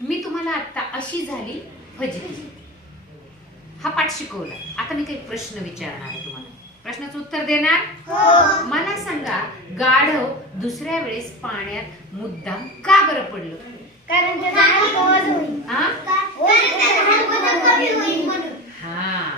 मी तुम्हाला आता अशी झाली फजिती हा पाठ शिकवला. आता मी काही प्रश्न विचारणार आहे तुम्हाला. प्रश्नाचं उत्तर देणार? हो. मला सांगा, गाढव दुसऱ्या वेळेस पाण्यात मुद्दाम का बरं पडलं? कारण ते लहान गवत होईल. हा? कारण ते लहान वजन कमी होईल म्हणून. हा,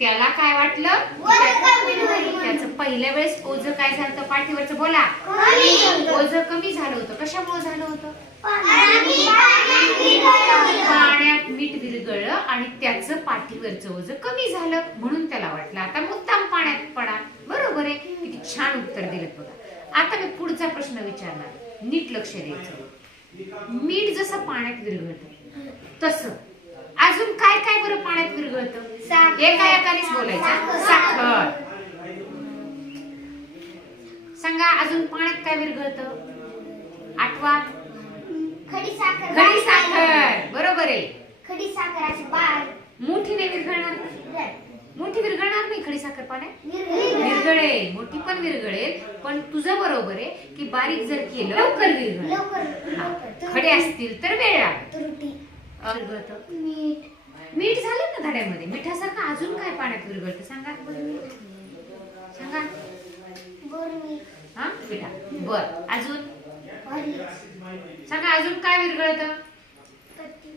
त्याला काय वाटलं? वजन कमी होईल म्हणून. त्याचं पहिल्या वेळेस ओझं काय झालं होतं? पाठीवरचं बोला. कमी होतं. ओझं कमी झालं होतं. कशामुळे झालं होतं? पाण्यात विरघळलं. पाण्यात मीठ विरघळलं आणि त्याचं पाठीवरचं ओझं कमी झालं, म्हणून त्याला वाटलं आता मुद्दाम पाण्यात पडा. बरोबर आहे. किती छान उत्तर दिलं बघा. आता मी पुढचा प्रश्न विचारणार, नीट लक्ष द्यायचं. मीठ जसं पाण्यात विरघळतं तसं अजून काय काय बरं पाण्यात विरघळतं? एका एकानेच बोलायचं. साखर. सांगा, अजून पाण्यात काय विरघळतं? आठवा. खडी साखर. खडी साखर. बरोबर आहे. खडी साखर अशी बार मोठीने विरघळणार. मोठी विरघळणार नाही खडी साखर पाण्यात. विरघळली. विरघळेल, मोठी पण विरघळेल. पण तुझं बरोबर आहे की बारीक जर केलं लवकर विरघळेल. लवकर. खडे असतील तर वेळ लागेल. तुरटी. विरघळतं. मीठ. मीठ झालं ना धड्यामध्ये. मिठासारखं अजून काय पाण्यात विरघळतं? सांगा सांगा. बोरमीठ. हा, मिठा. बर, अजून हॉर्लिक्स. सांगा, अजून काय विरघळतं? पत्ती.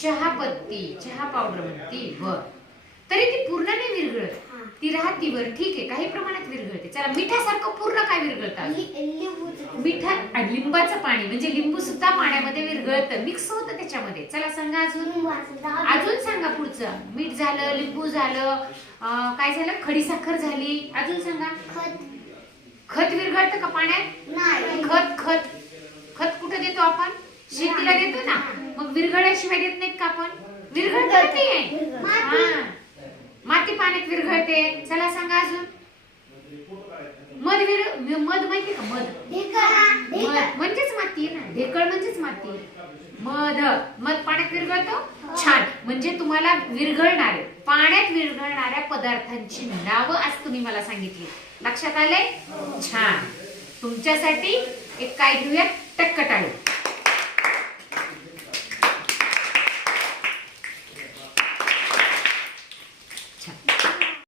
चहा पत्ती, चहा पावडर म्हणती. बर, तरी ती पूर्ण नाही विरघळत. ती राहती. बर, ठीक आहे, काही प्रमाणात विरघळते. चला, मिठासारखं पूर्ण काय विरघळतं? लिंबूचं. मिठा आणि लिंबाचं पाणी म्हणजे लिंबू सुद्धा पाण्यामध्ये विरघळतं, मिक्स होतं त्याच्यामध्ये. चला सांगा अजून. अजून सांगा पुढचं. मीठ झालं, लिंबू झालं, काय झालं? खडी साखर झाली. अजून सांगा. खत. खत विरघळतं का पाण्यात? नाही. खत खत खत कुठं देतो आपण? शेतीला देतो ना. मग विरघळल्याशिवाय देत नाहीत का आपण? विरघळतं का नाही? हा, माती पाण्यात विरघळते. चला सांगा अजून. मध माहिती का? मध. मध म्हणजेच माती आहे ना. ढेकळ म्हणजेच माती. मध पाण्यात विरघळतो. छान. म्हणजे तुम्हाला विरघळणारे, पाण्यात विरघळणाऱ्या पदार्थांची नावं आज तुम्ही मला सांगितली. लक्षात आले? छान. तुमच्यासाठी एक काय घेऊया? टक्कटाळी.